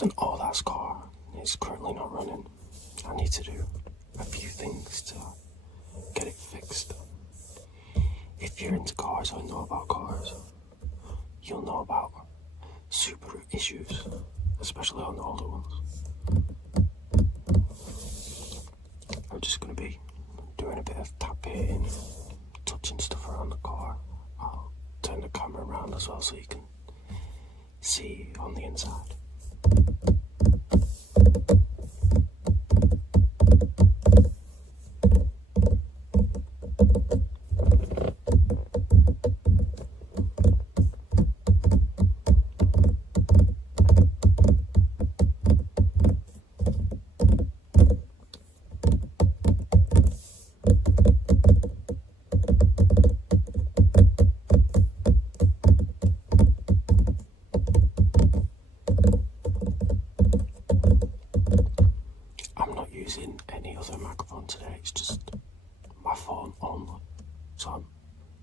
It's an old-ass car. It's currently not running. I need to do a few things to get it fixed. If you're into cars or know about cars, you'll know about Subaru issues, especially on the older ones. I'm just going to be doing a bit of tapping, touching stuff around the car. I'll turn the camera around as well so you can see on the inside. Using any other microphone today, it's just my phone only, so I'm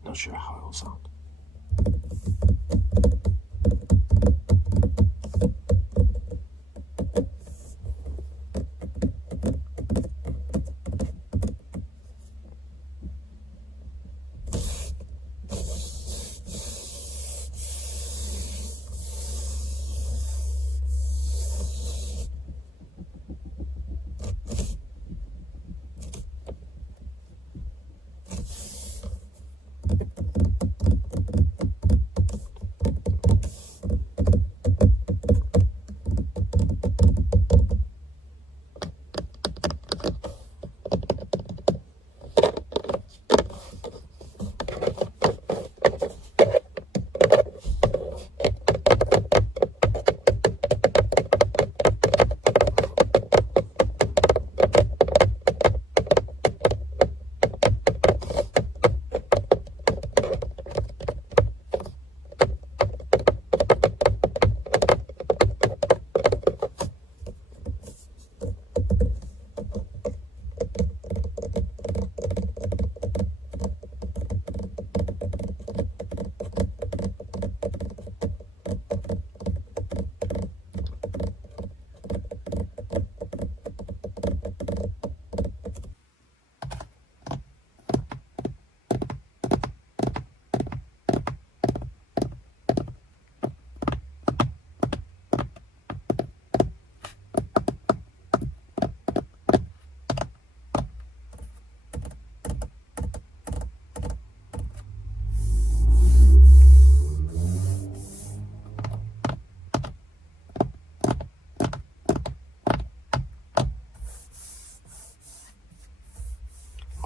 not sure how it will sound.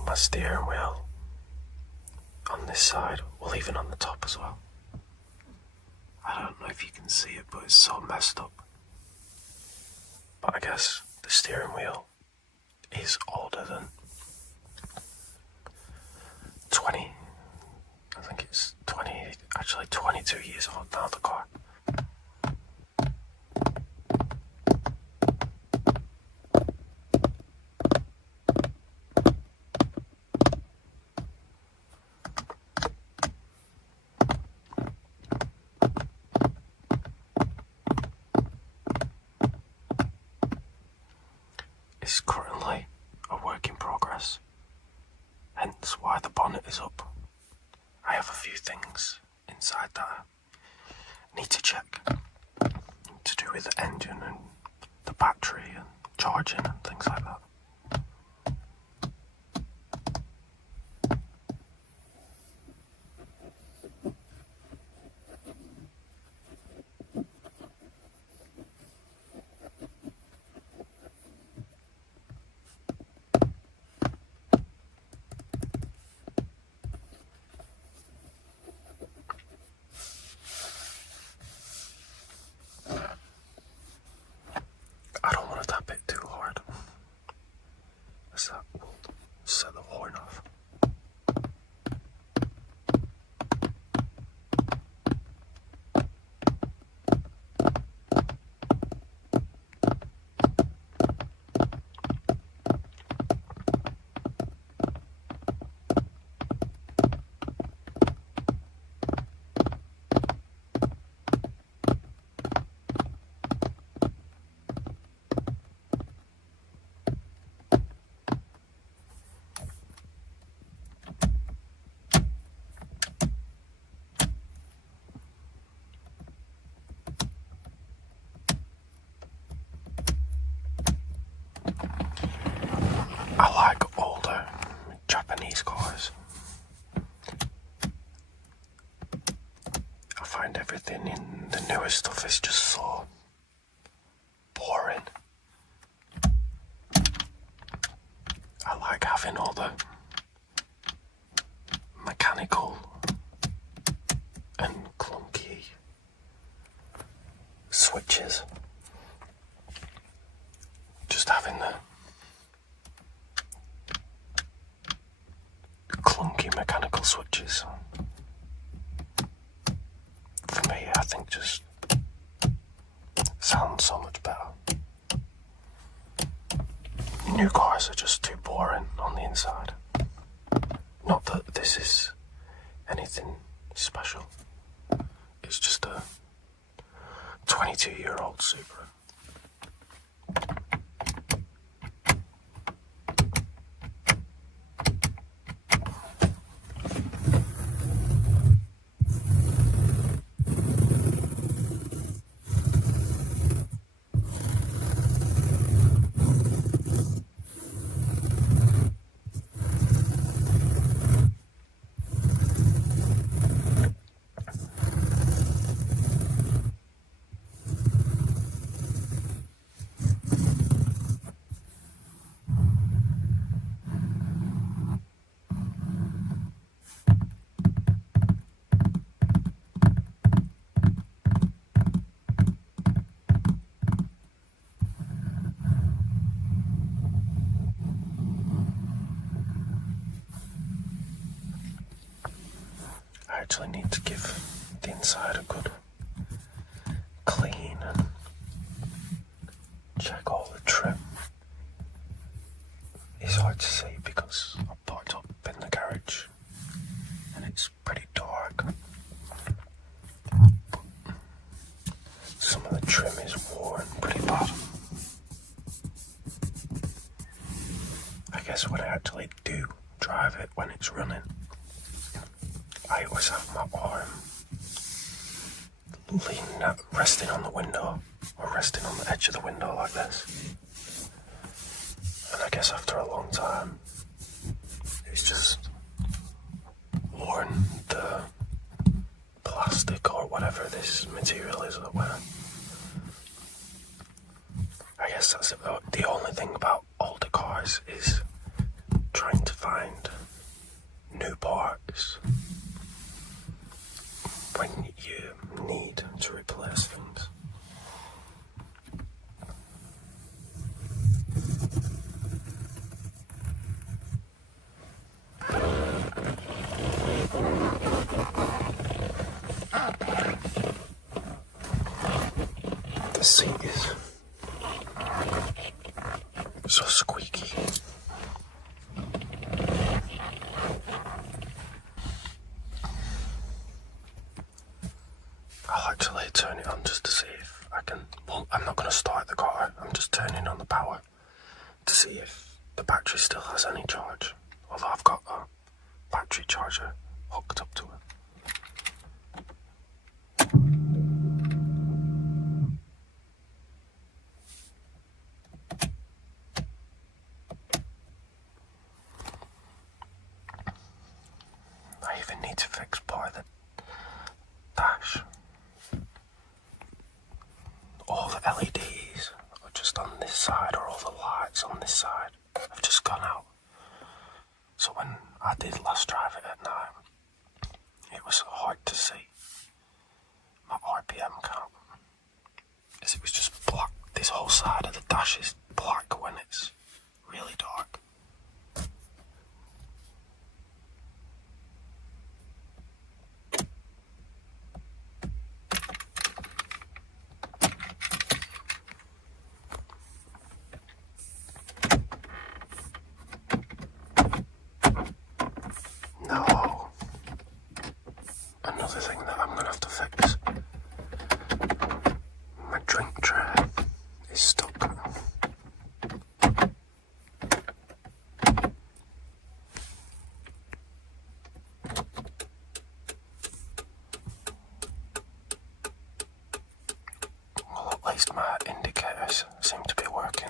My steering wheel on this side, well, even on the top as well. I don't know if you can see it, but it's so messed up. But I guess the steering wheel is older than 20, I think it's 22 years old now, the car. Is currently a work in progress, hence why the bonnet is up. I have a few things inside that I need to check, to do with the engine and the battery and charging and things like that. I don't want to tap it too hard. the newer stuff is just so boring. I like having all the mechanical and clunky switches. Just having the clunky mechanical switches, for me, I think just sounds so much better. New cars are just too boring on the inside. Not that this is anything special. It's just a 22-year-old Subaru. I actually need to give the inside a good clean and check all the trim. It's hard to see because I parked up in the garage and it's pretty dark. Some of the trim is worn pretty bad. I guess when I actually do drive it when it's running, I always have my arm resting on the window or resting on the edge of the window like this. And I guess after a long time, it's just worn the plastic or whatever this material is that we're. I guess that's the only thing about older cars is trying to find new parts when you need to replace things. The seat is so squeaky. I'll actually turn it on just to see if I can. Well, I'm not going to start the car, I'm just turning on the power to see if the battery still has any charge. Although I've got a battery charger hooked up to it. I even need to fix part of the dash. All the LEDs are just on this side, or all the lights on this side have just gone out. So when I did last drive it at night, it was hard to see my RPM count, as it was just black. This whole side of the dash is black when it's really dark. No. Another thing that I'm going to have to fix. My drink tray is stuck. Well, at least my indicators seem to be working.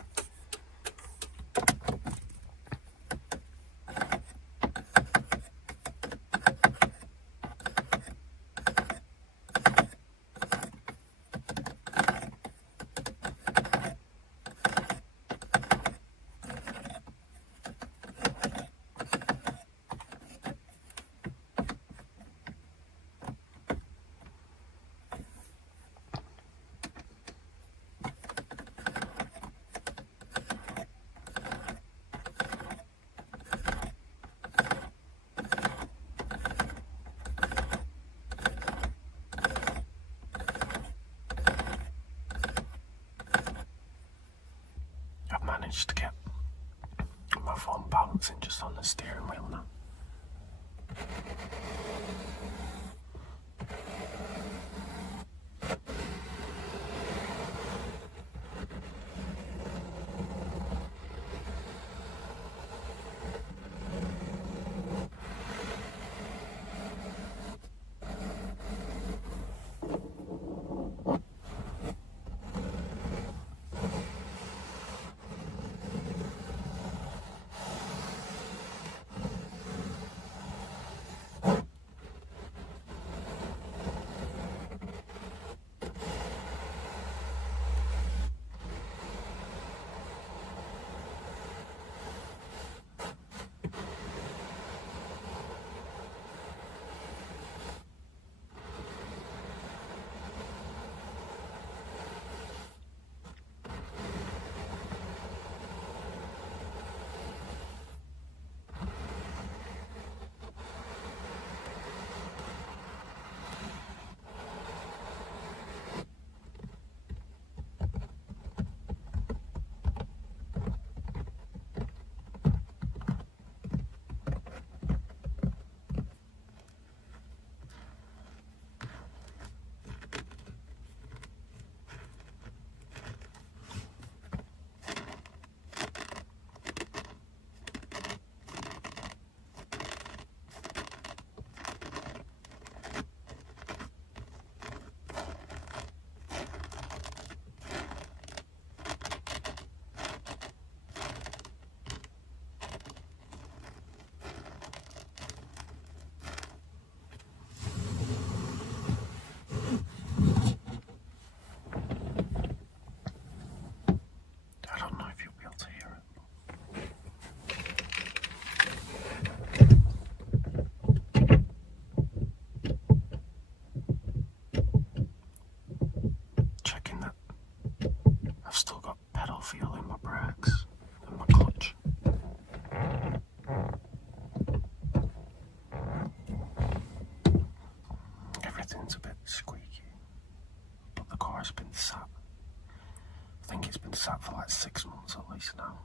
been sat for like 6 months at least now,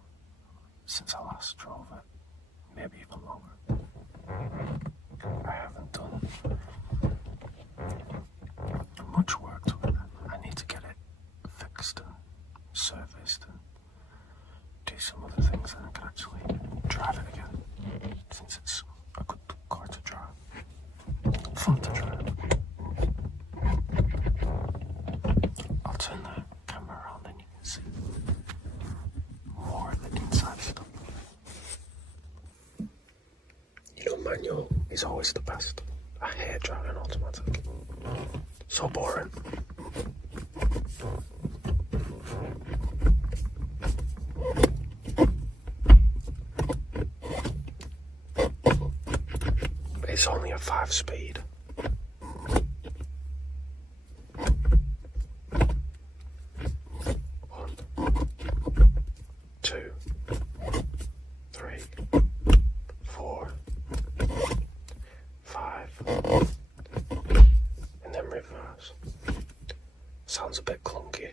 since I last drove it, maybe even longer. I haven't done much work to it. I need to get it fixed and serviced and do some other things, and I can actually drive it again, since it's a good car to drive. Fun to drive. I'll turn the camera around and you can see more of the inside stuff. You know, manual is always the best. I hate driving automatic. So boring. It's only a 5-speed. Sounds a bit clunky.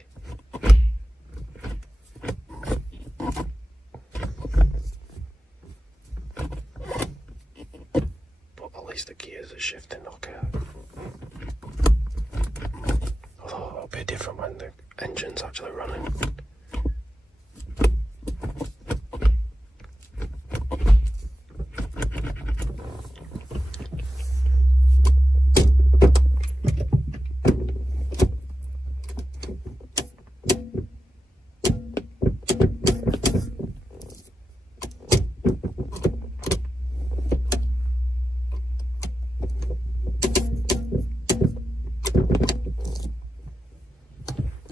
But at least the gears are shifting okay. Although it'll be different when the engine's actually running.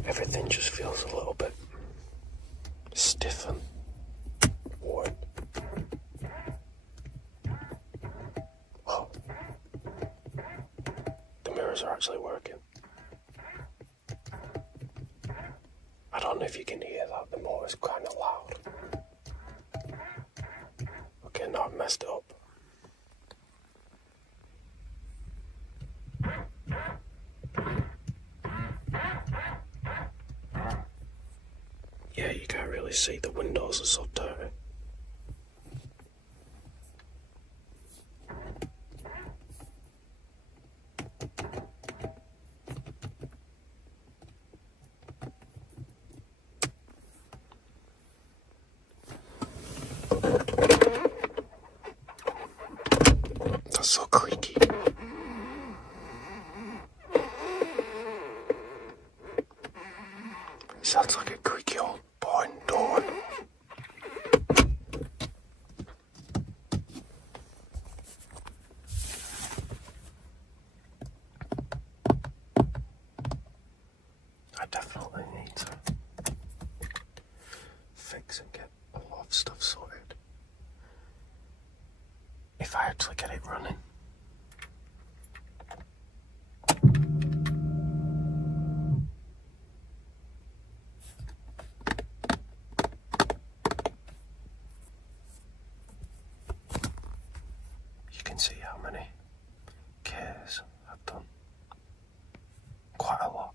Everything just feels a little bit stiff and worn. Oh, the mirrors are actually working. I don't know if you can hear that, the motor's kind of loud. Okay, now I've messed it up. Yeah, you can't really see, the windows are so dirty. That's so creaky. It sounds like a creaky old barn door. I definitely need to fix and get a lot of stuff sorted if I actually get it running. You can see how many Ks I've done. Quite a lot.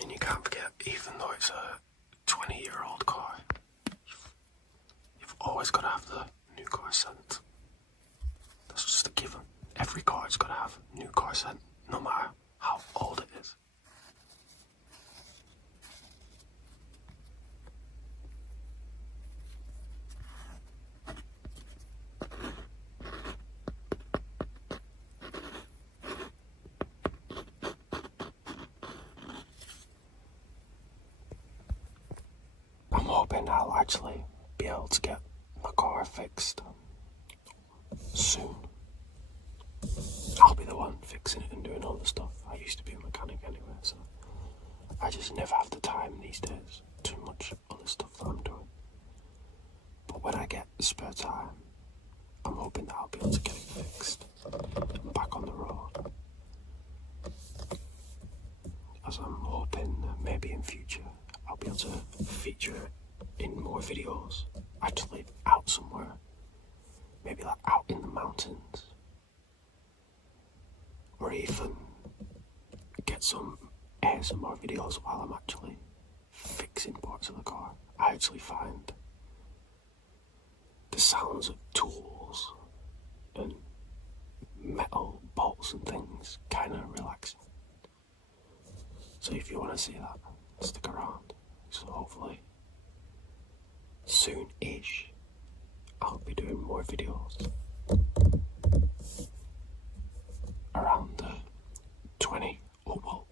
And you can't forget, even though it's a 20-year-old car, you've always got to have the new car scent. That's just a given. Every car's got to have new car scent, no matter how old it is. actually be able to get my car fixed soon. I'll be the one fixing it and doing all the stuff. I used to be a mechanic anyway, so I just never have the time these days. Too much other stuff that I'm doing. But when I get spare time, I'm hoping that I'll be able to get it fixed and back on the road. As I'm hoping that maybe in future I'll be able to feature it in more videos, actually out somewhere, maybe like out in the mountains, or even get some ASMR videos while I'm actually fixing parts of the car. I actually find the sounds of tools and metal bolts and things kind of relaxing. So if you want to see that, stick around. So hopefully soon-ish I'll be doing more videos around the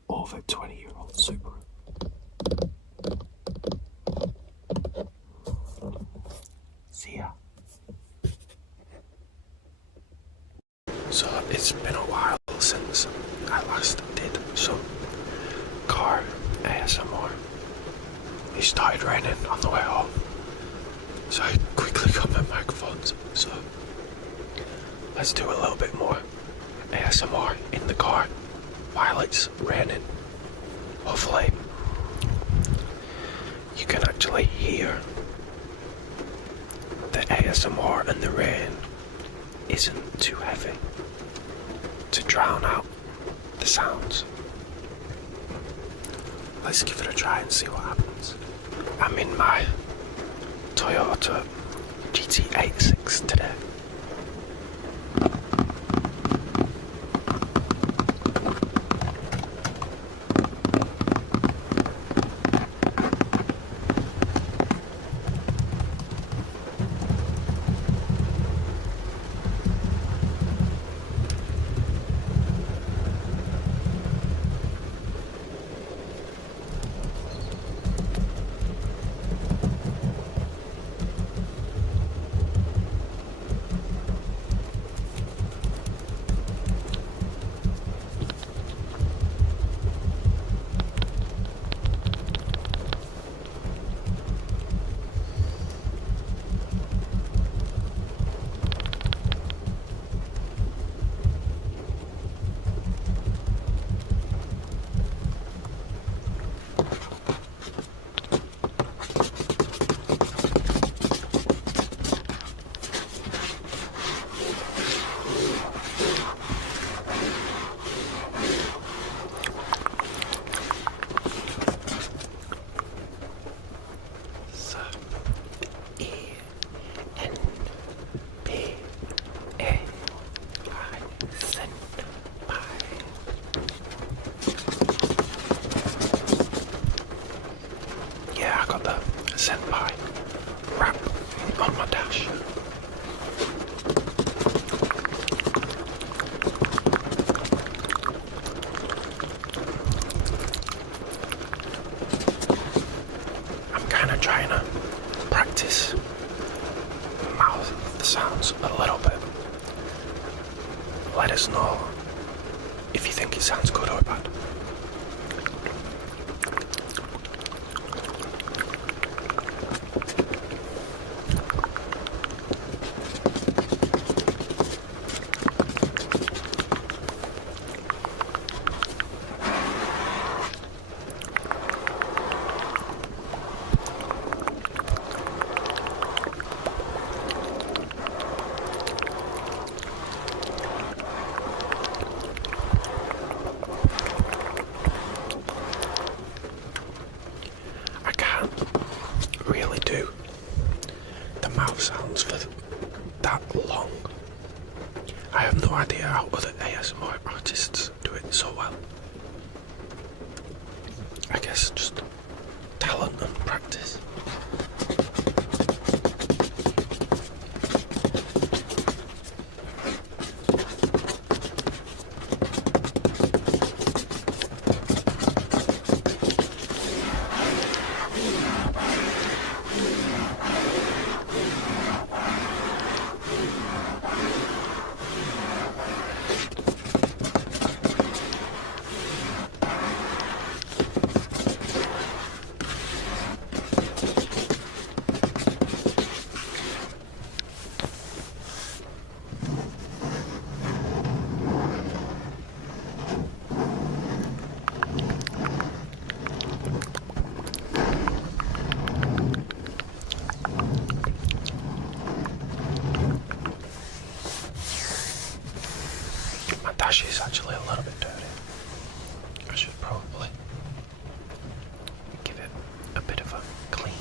over 20-year-old Subaru. See ya. So it's been a while since I last did some car ASMR. It started raining on the way home, so I quickly got my microphones. So let's do a little bit more ASMR in the car while it's raining. Hopefully you can actually hear the ASMR and the rain isn't too heavy to drown out the sounds. Let's give it a try and see what happens. I'm in my Toyota GT86 today. Senpai wrap on my dash. I'm kind of trying to practice mouth the sounds a little bit. Let us know if you think it sounds good or bad. Sounds for that long. I have no idea how other ASMR artists do it so well. I guess just talent and practice. dash is actually a little bit dirty. I should probably give it a bit of a clean.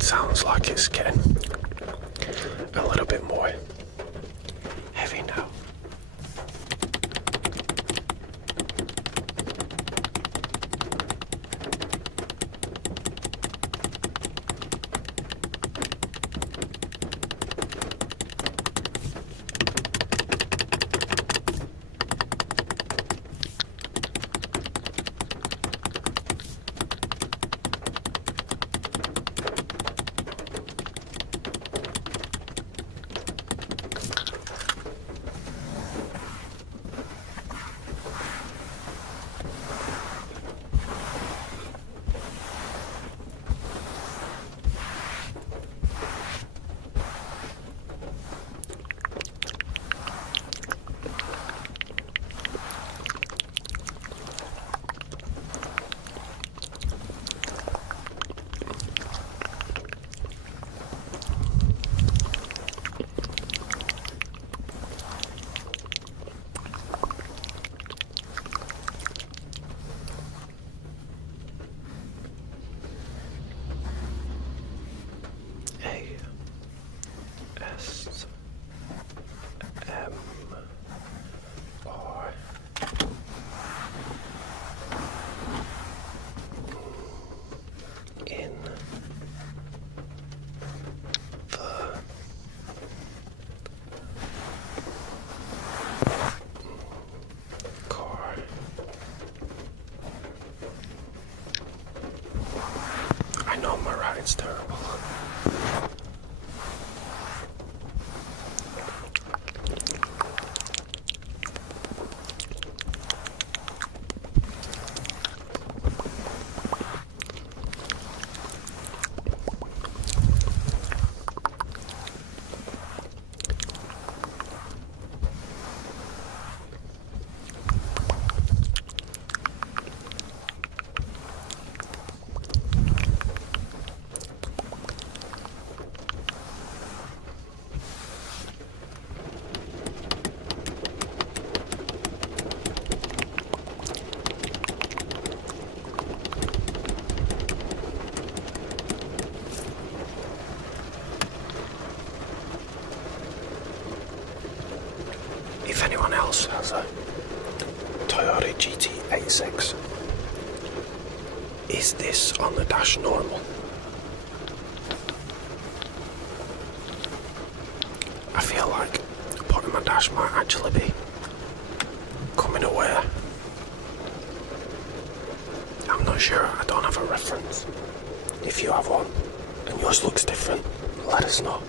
Sounds like it's getting a little bit more heavy now. Toyota GT86. Is this on the dash normal? I feel like putting my dash might actually be coming away. I'm not sure, I don't have a reference. If you have one and yours looks different, let us know.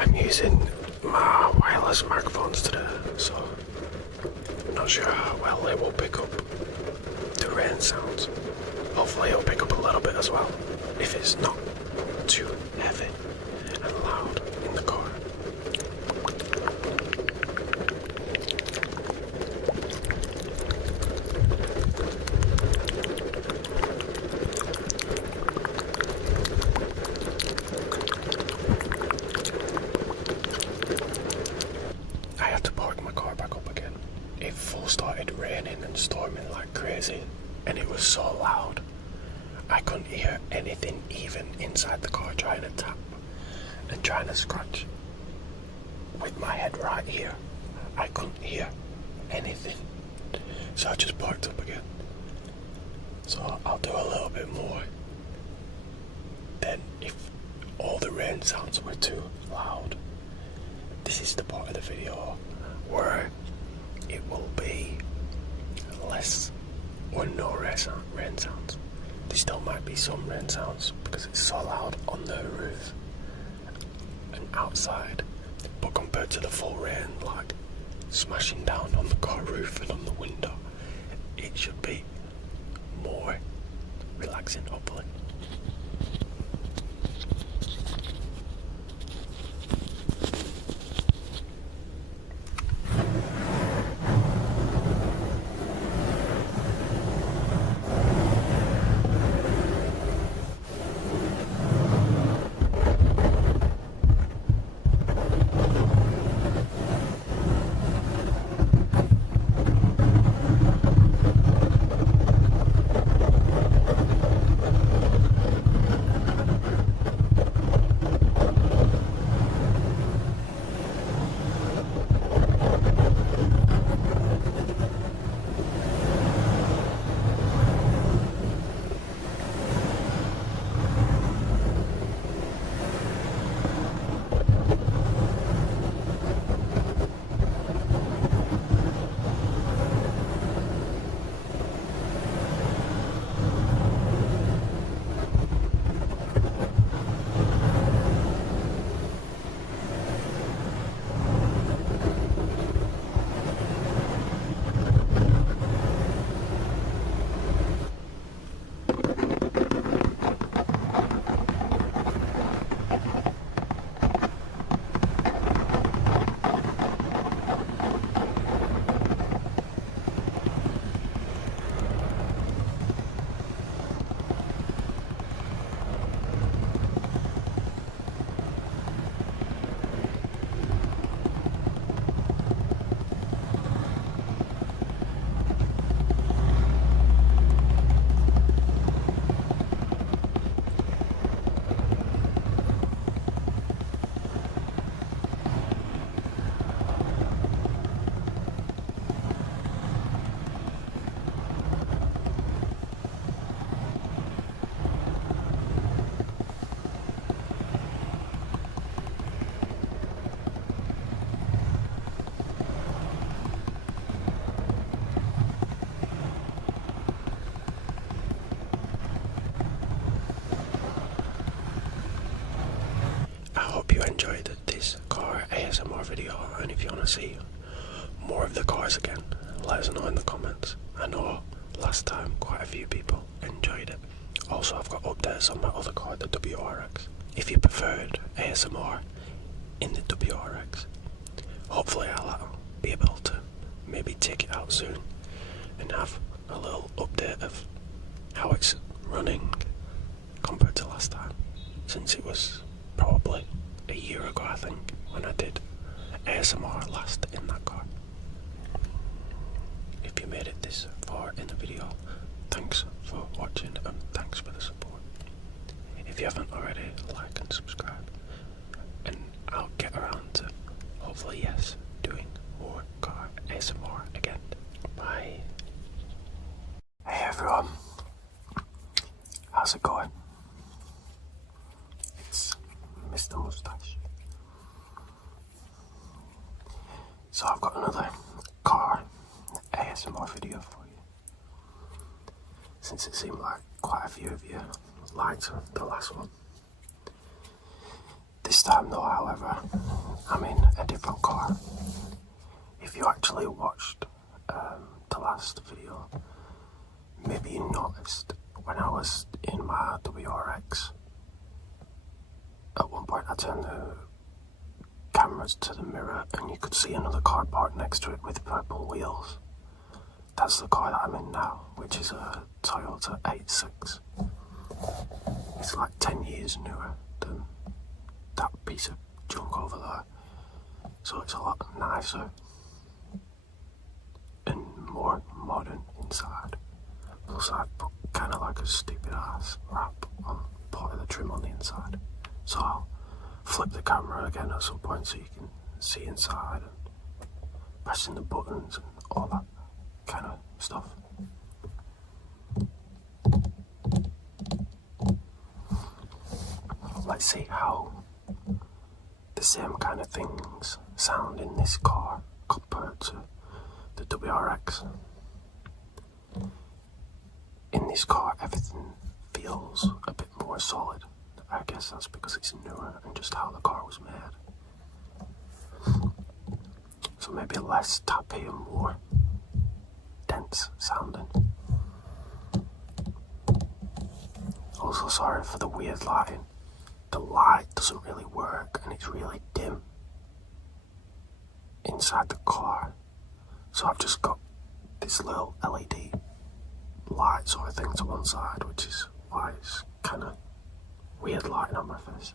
I'm using my wireless microphones today, so I'm not sure how well it will pick up the rain sounds. Hopefully it'll pick up a little bit as well, if it's not too heavy and loud in the car. Started raining and storming like crazy, and it was so loud I couldn't hear anything even inside the car, trying to tap and trying to scratch with my head right here. I couldn't hear anything, so I just parked up again. So I'll do a little bit more. Then if all the rain sounds were too loud, this is the part of the video where it will be less or no rain sounds. There still might be some rain sounds because it's so loud on the roof and outside, but compared to the full rain, like smashing down on the car roof and on the window, it should be more relaxing, hopefully. enjoyed this car ASMR video, and if you want to see more of the cars again, let us know in the comments. I know last time quite a few people enjoyed it. Also, I've got updates on my other car, the WRX. If you preferred ASMR in the WRX, hopefully I'll be able to maybe take it out soon and have a little update of how it's running compared to last time, since it was probably a year ago, I think, when I did ASMR last in that car. If you made it this far in the video, thanks for watching and thanks for the support. If you haven't already, like and subscribe, and I'll get around to, hopefully, yes, doing more car ASMR again. Bye. Hey everyone, how's it going? It's Mr. Moustache. So I've got another car ASMR video for you, since it seemed like quite a few of you liked the last one. This time though, however, I'm in a different car. If you actually watched the last video, maybe you noticed when I was in my WRX, at one point I turned the cameras to the mirror and you could see another car parked next to it with purple wheels. That's the car that I'm in now, which is a Toyota 86. It's like 10 years newer than that piece of junk over there, so it's a lot nicer and more modern inside. Plus I put kind of like a stupid ass wrap on part of the trim on the inside, so I'll flip the camera again at some point so you can see inside and pressing the buttons and all that kind of stuff. Let's see how the same kind of things sound in this car compared to the WRX. In this car, everything feels a bit more solid. I guess that's because it's newer and just how the car was made. So maybe less tappy and more dense sounding. Also, sorry for the weird lighting. The light doesn't really work and it's really dim inside the car. So I've just got this little LED light sort of thing to one side, which is why it's kind of weird lighting on my face.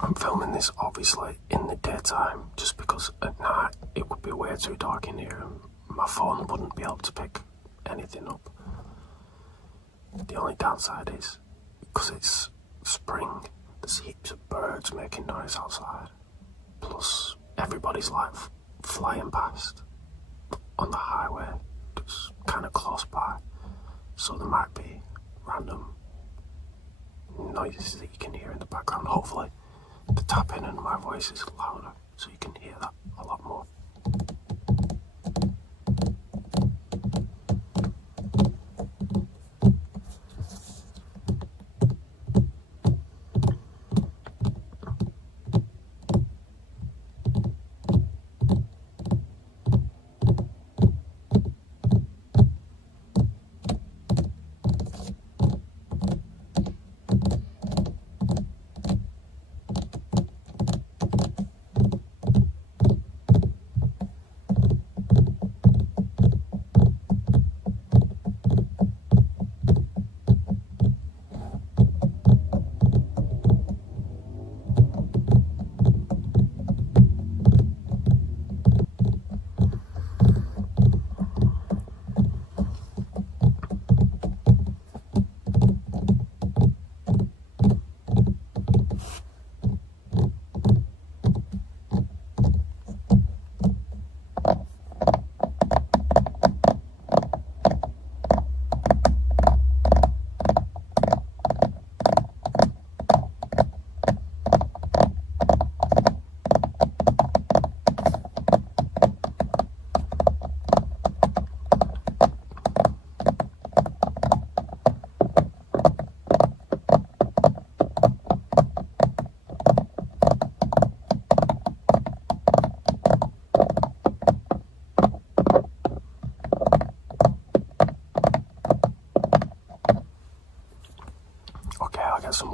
I'm filming this obviously in the daytime just because at night it would be way too dark in here and my phone wouldn't be able to pick anything up. The only downside is because it's spring, there's heaps of birds making noise outside. Plus everybody's like flying past on the highway just kind of close by, so there might be random noises that you can hear in the background. Hopefully the tapping and my voice is louder so you can hear that a lot more.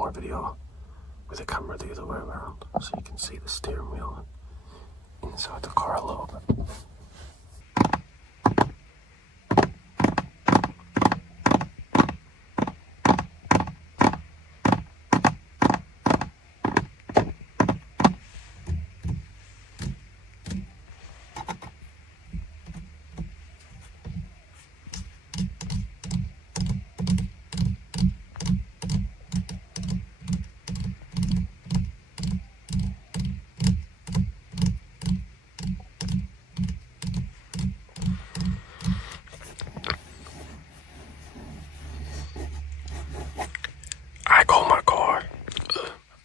more video with the camera the other way around, so you can see the steering wheel inside the car a little bit. I call my car a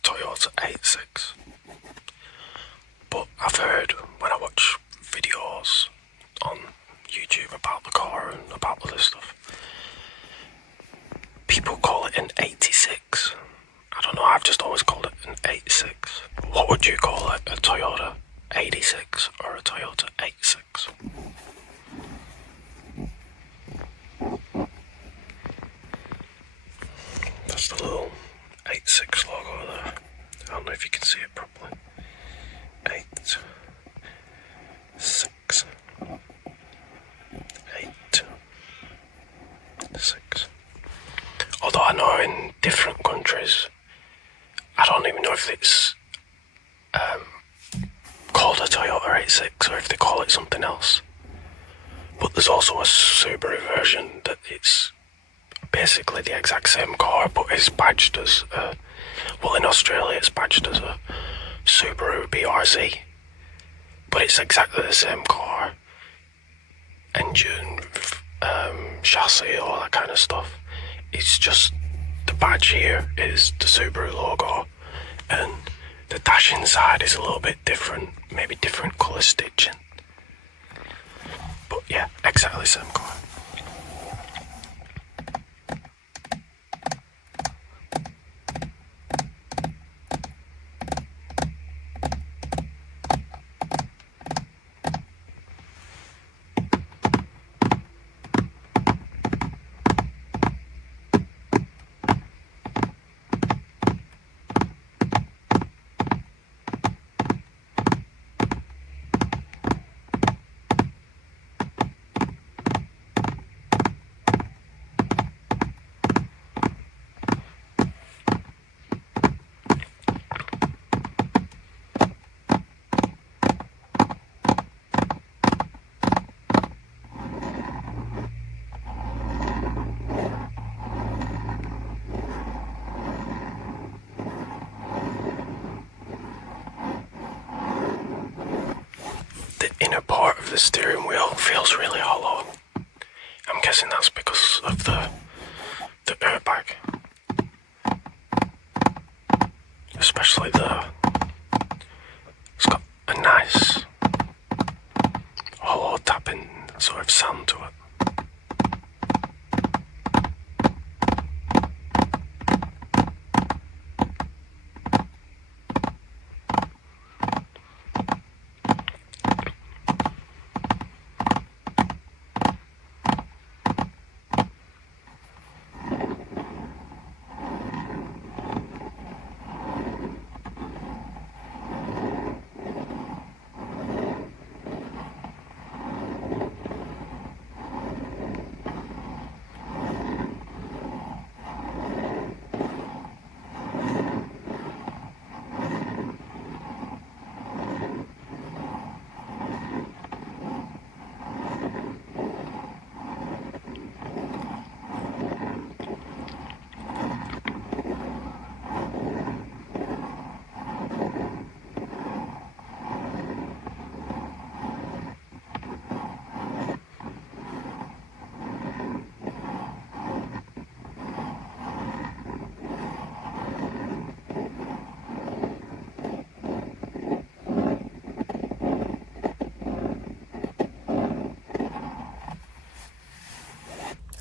Toyota 86, but I've heard when I watch videos on YouTube about the car and about other stuff, people call it an 86. I don't know, I've just always called it an 86. What would you call it? A Toyota 86 or a Toyota 86? That's the little 86 logo there. I don't know if you can see it properly. 8, 6, 8, 6. Although I know in different countries, I don't even know if it's called a Toyota 86 or if they call it something else. But there's also a Subaru version that it's basically the exact same car, but it's badged as well, in Australia it's badged as a Subaru BRZ, but it's exactly the same car, engine, chassis, all that kind of stuff. It's just the badge here is the Subaru logo, and the dash inside is a little bit different, maybe different colour stitching, but yeah, exactly the same car. Inner part of the steering wheel feels really hollow. I'm guessing that's because of the airbag. Especially it's got a nice hollow tapping sort of sound to it.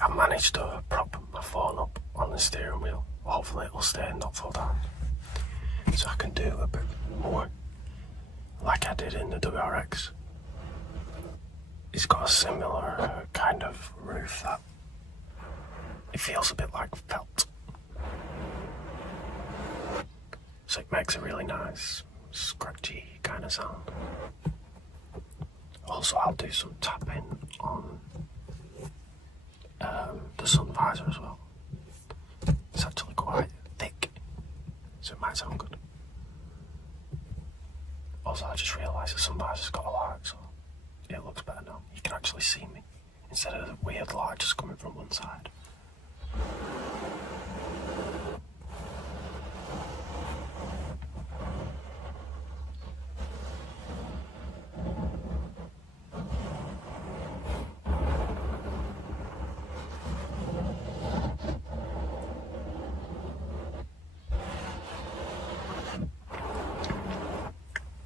I managed to prop my phone up on the steering wheel. Hopefully it'll stay and not fall down, so I can do a bit more like I did in the WRX. It's got a similar kind of roof that it feels a bit like felt. So it makes a really nice, scratchy kind of sound. Also, I'll do some tapping on the sun visor as well. It's actually quite thick, so it might sound good. Also, I just realised the sun visor's got a light, so it looks better now. You can actually see me, instead of the weird light just coming from one side.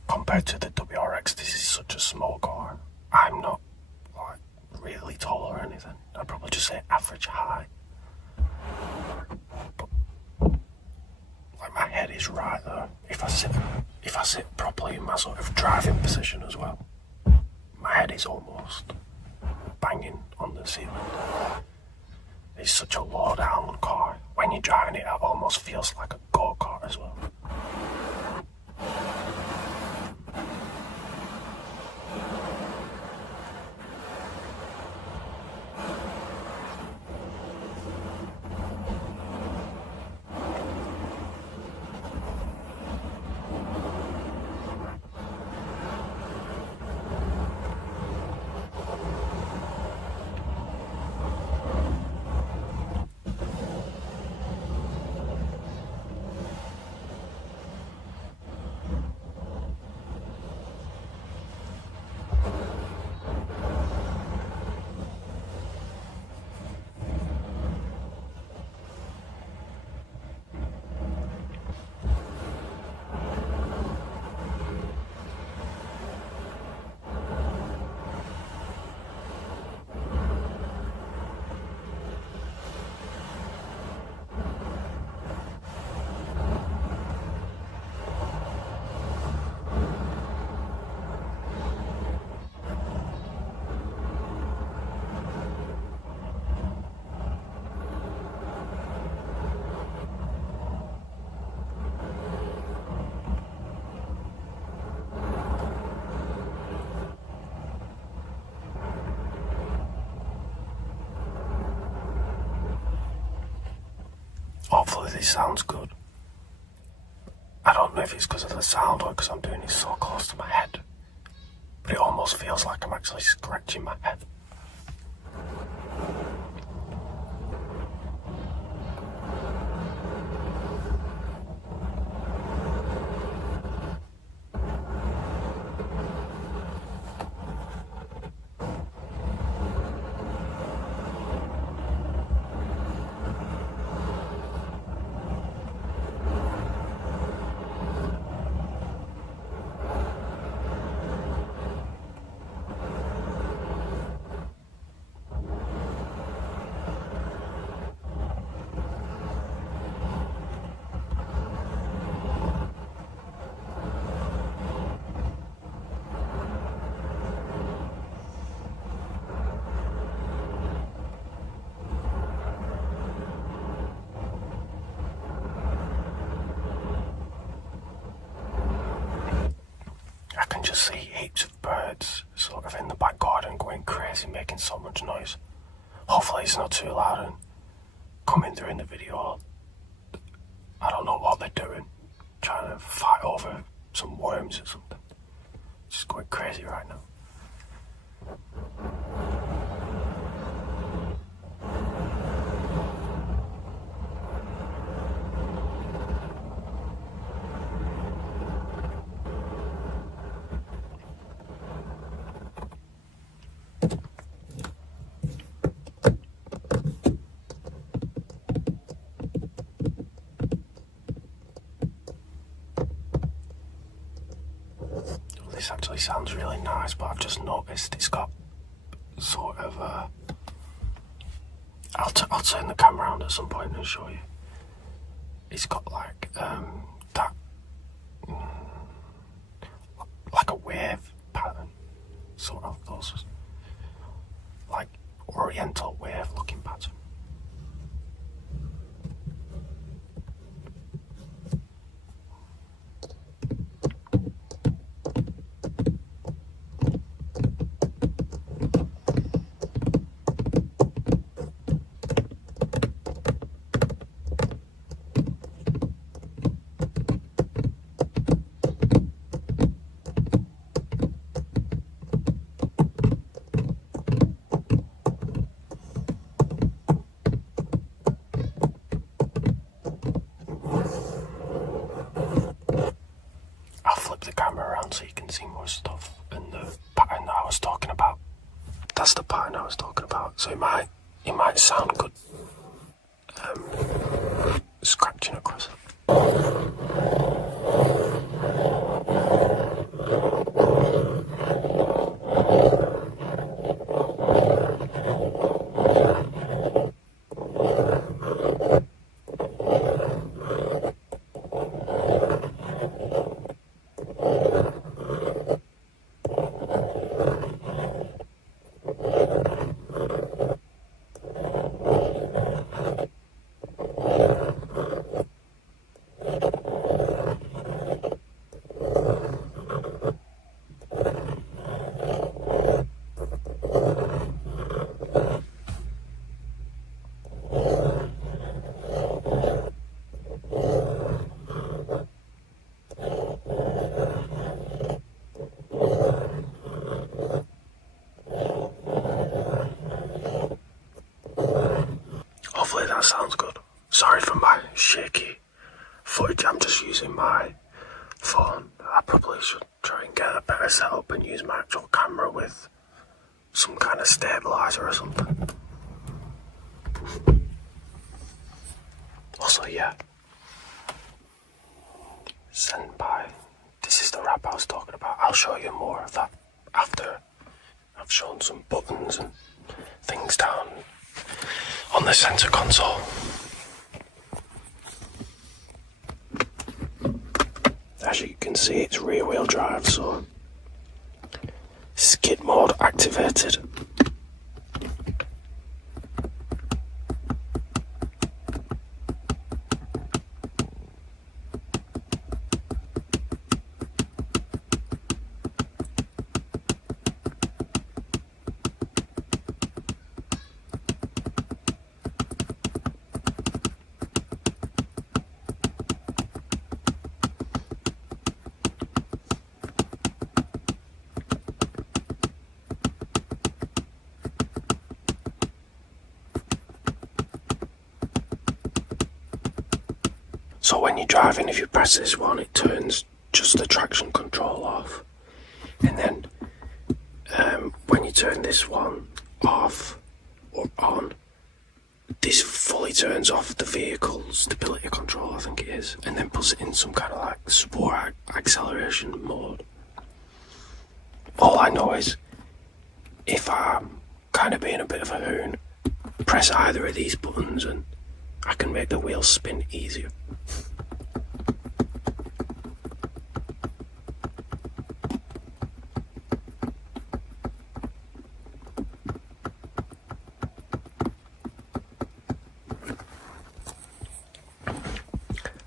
Compared to the WRX, this is such a small car. I'm not like really tall or anything. I'd probably just say average height. But like my head is right there. If I sit properly in my sort of driving position as well, my head is almost banging on the ceiling. It's such a low down car. When you're driving it, it almost feels like a go-kart as well. Hopefully this sounds good. I don't know if it's because of the sound or because I'm doing it so close to my head, but it almost feels like I'm actually scratching my head. Just see heaps of birds sort of in the back garden going crazy, making so much noise. Hopefully it's not too loud and coming through in the video. I don't know what they're doing, trying to fight over some worms or something. Just going crazy right now. This actually sounds really nice, but I've just noticed it's got sort of I'll turn the camera around at some point and show you. It's got like that like a wave pattern, sort of those like oriental wave looking pattern. That's the pattern I was talking about. So it might sound good scratching across it. Hopefully that sounds good. Sorry for my shaky footage, I'm just using my phone. I probably should try and get a better setup and use my actual camera with some kind of stabilizer or something. Also, yeah, Senpai, this is the wrap I was talking about. I'll show you more of that after I've shown some buttons and things down on the center console. As you can see, it's rear wheel drive, so skid mode activated. So when you're driving, if you press this one, it turns just the traction control off. And then when you turn this one off or on, this fully turns off the vehicle stability control, I think it is, and then puts it in some kind of like sport acceleration mode. All I know is, if I'm kind of being a bit of a hoon, press either of these buttons and I can make the wheels spin easier.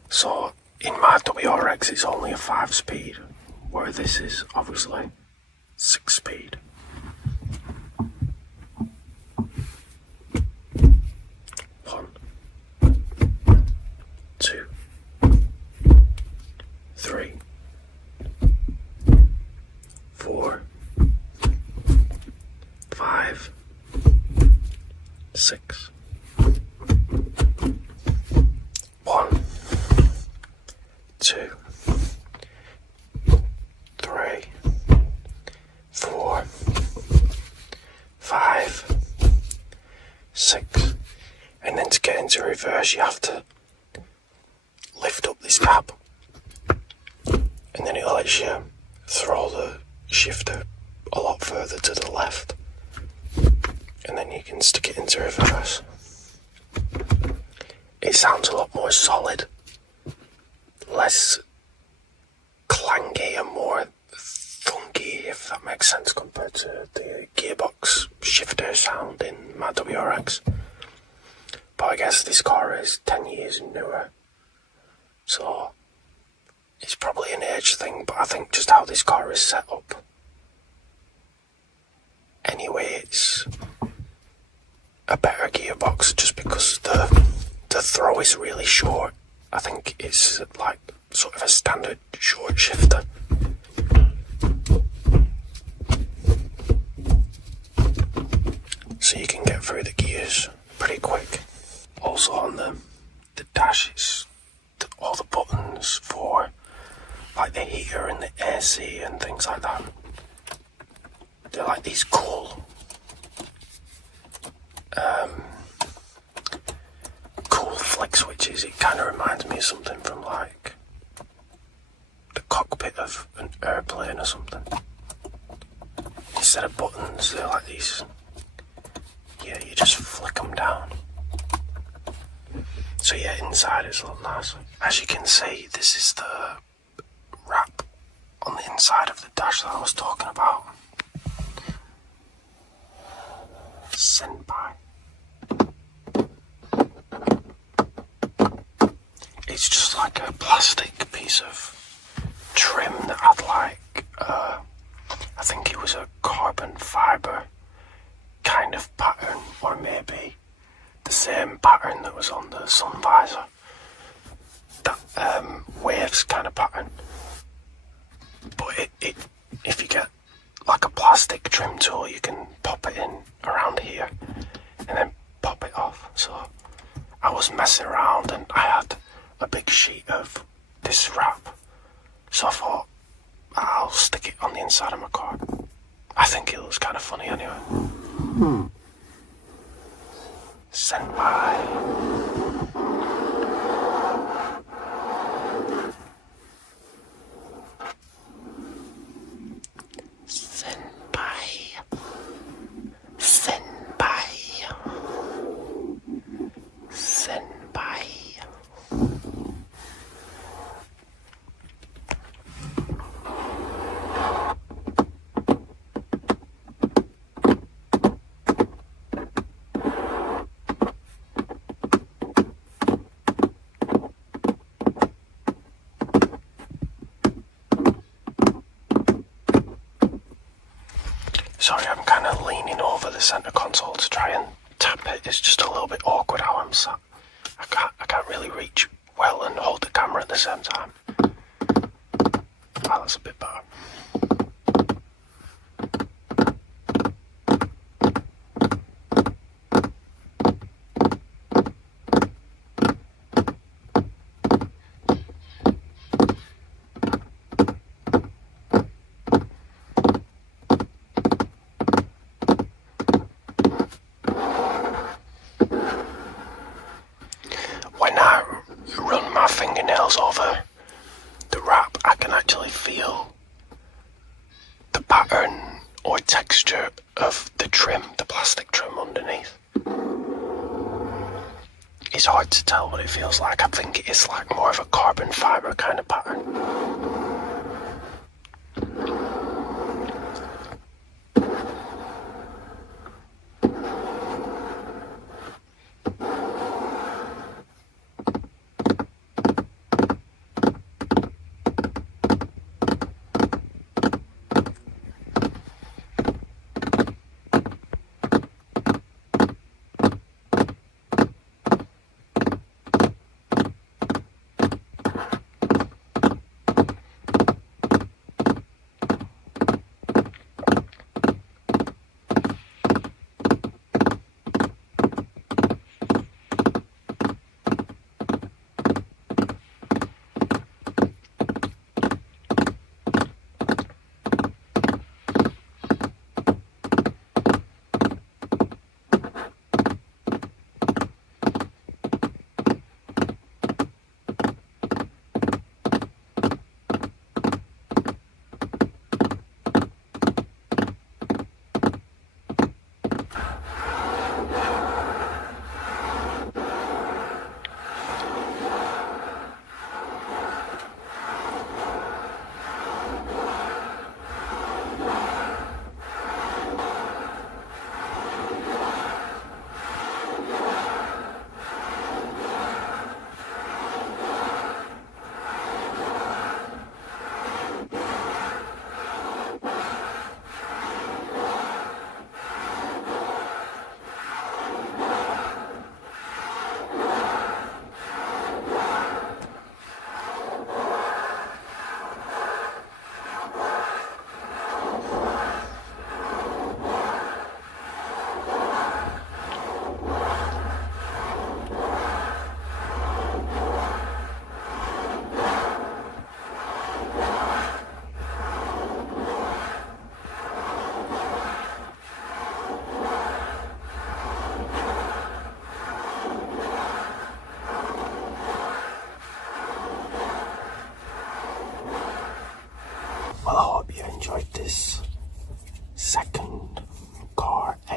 So in my WRX it's only a 5-speed, where this is obviously 6-speed. Six. 1, 2, 3, 4, 5, 6. And then to get into reverse, you have to lift up this tab, and then it'll let you throw the shifter a lot further to the left, and then you can stick it into reverse. It sounds a lot more solid, less clangy and more thunky, if that makes sense, compared to the gearbox shifter sound in my WRX. But I guess this car is 10 years newer, so it's probably an age thing, but I think just how this car is set up. Anyway, it's a better gearbox just because the throw is really short. I think it's like sort of a standard short shifter. So you can get through the gears pretty quick. Also on the dash, it's all the buttons for like the heater and the AC and things like that. They're like these cool edges, it kind of reminds me of something from like the cockpit of an airplane or something. Instead of buttons, they're like these. Yeah, you just flick them down. So yeah, inside it's a lot nicer. As you can see, this is the wrap on the inside of the dash that I was talking about. Senpai. It's just like a plastic piece of trim that had like, I think it was a carbon fibre kind of pattern, or maybe the same pattern that was on the sun visor. That waves kind of pattern. But if you get like a plastic trim tool, you can pop it in around here and then pop it off. So I was messing around and I had a big sheet of this wrap, so I thought I'll stick it on the inside of my car. I think it looks kind of funny anyway. Senpai. Sorry, I'm kind of leaning over the centre console to try and tap it. It's just a little bit awkward how I'm sat. I can't really reach well and hold the camera at the same time. Wow, that's a bit better. When I run my fingernails over the wrap, I can actually feel the pattern or texture of the trim, the plastic trim underneath. It's hard to tell what it feels like. I think it is like more of a carbon fibre kind of pattern.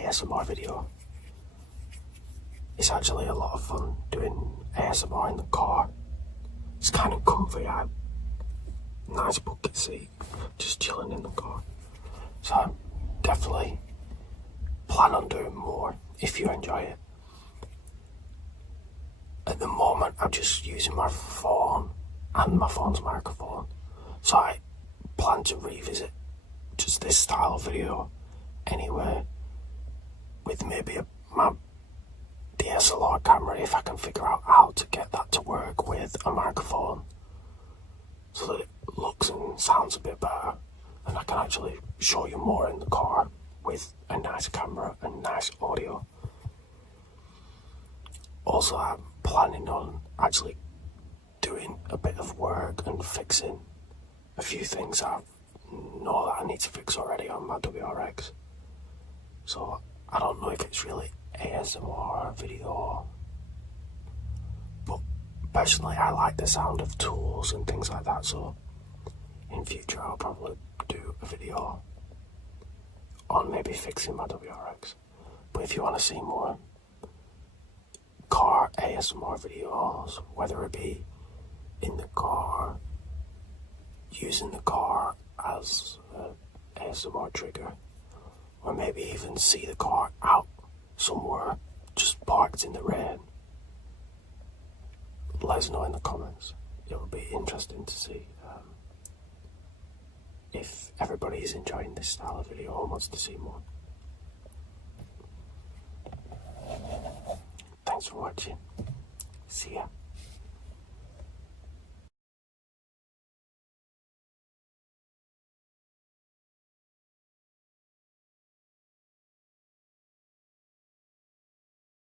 ASMR video. It's actually a lot of fun doing ASMR in the car. It's kind of comfy out. Nice bucket seat, just chilling in the car. So I definitely plan on doing more if you enjoy it. At the moment I'm just using my phone and my phone's microphone. So I plan to revisit just this style of video anyway, with maybe my DSLR camera, if I can figure out how to get that to work with a microphone so that it looks and sounds a bit better, and I can actually show you more in the car with a nice camera and nice audio. Also, I'm planning on actually doing a bit of work and fixing a few things I know that I need to fix already on my WRX. So I don't know if it's really ASMR video, but personally I like the sound of tools and things like that, so in future I'll probably do a video on maybe fixing my WRX. But if you want to see more car ASMR videos, whether it be in the car, using the car as an ASMR trigger, or maybe even see the car out somewhere just parked in the rain, let us know in the comments. It would be interesting to see if everybody is enjoying this style of video or wants to see more. Thanks for watching. See ya.